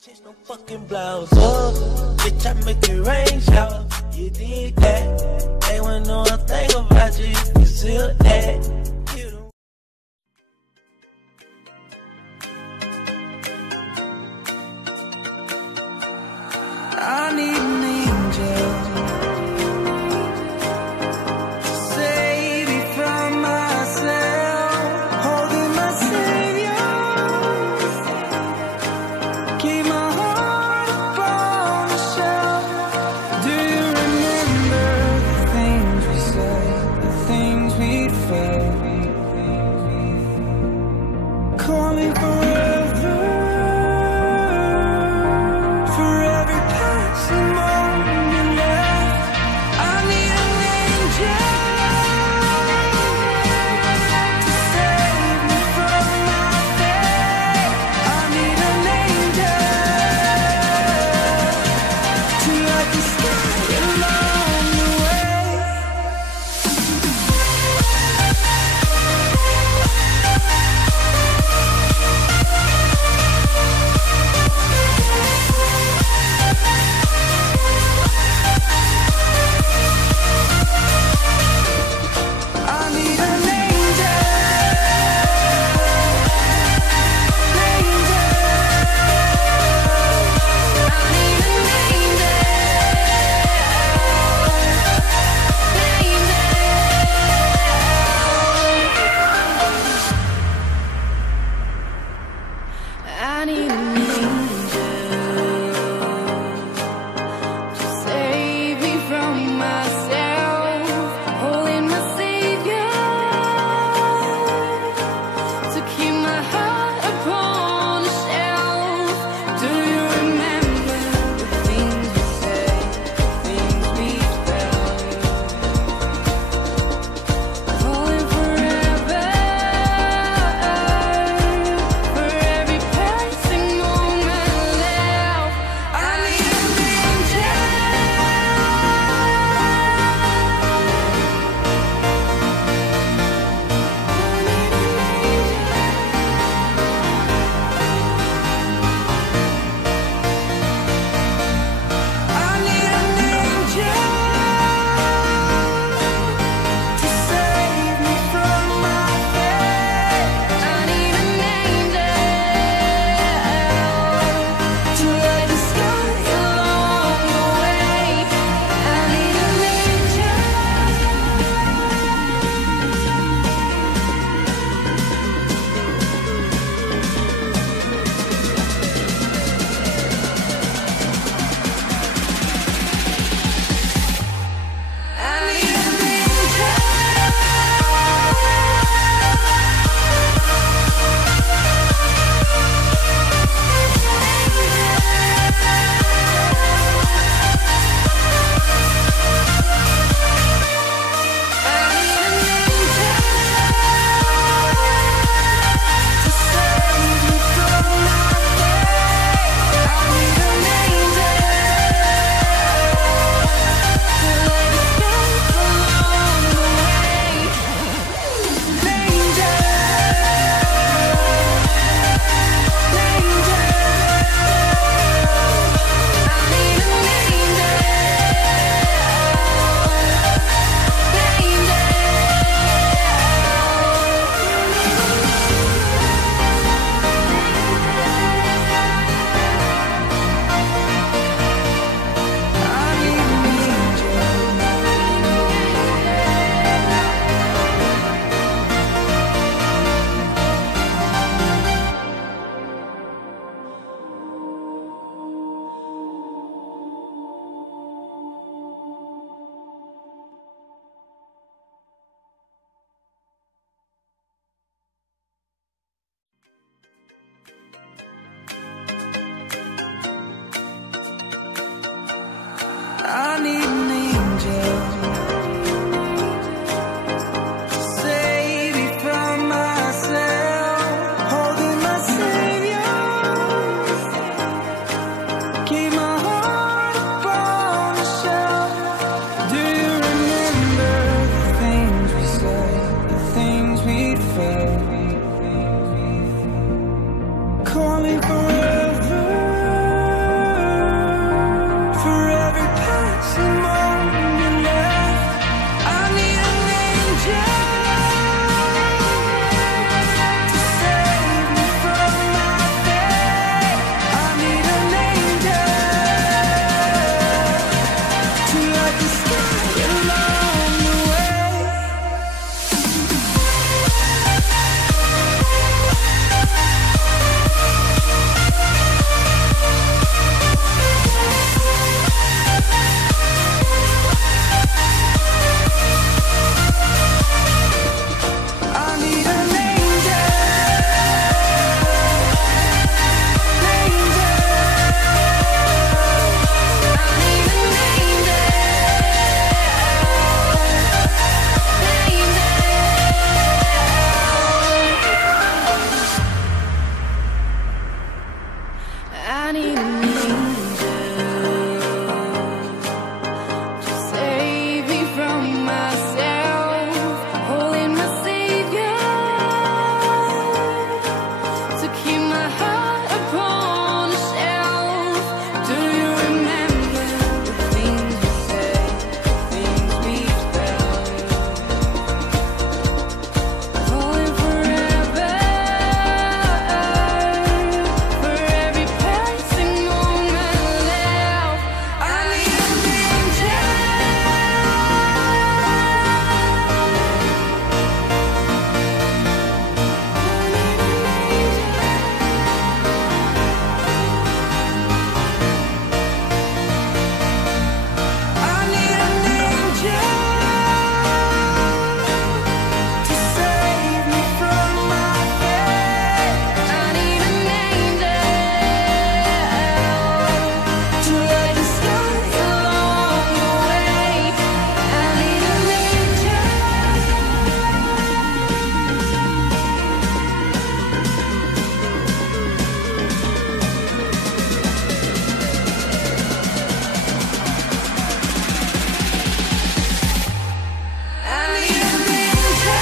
Change no fucking blouse up, bitch, I make it rain shower. You did that, they wouldn't know a thing about you. You still that. I need an angel to save me from myself, holding my savior, keep my heart upon the shelf. Do you remember the things we said, the things we felt? Call me forever, for every passing moment left. I need an angel to save me from my fate. I need an angel to light the sky along the way. I need an angel, I need an angel to save me from myself, holding my savior, to keep my heart upon the shelf. Do you remember the things we said, the things we felt? Falling forever, for every passing moment left. I need an angel. I need an angel to save me from my fate. I need an angel to light the sky along the way. I need an angel. I need an angel to save me from myself, holding my savior, keep my heart upon the shelf. Do you remember the things we said, the things we felt? Call me forever, I need an angel to save me from myself, holding my savior to keep my heart upon a shelf. Do you remember the things we said, the things we felt? Falling forever for every passing moment left. I need an angel. I need an angel to save me from my fate. I need an angel to light the sky along the way. I need an angel. I need an angel.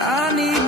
I need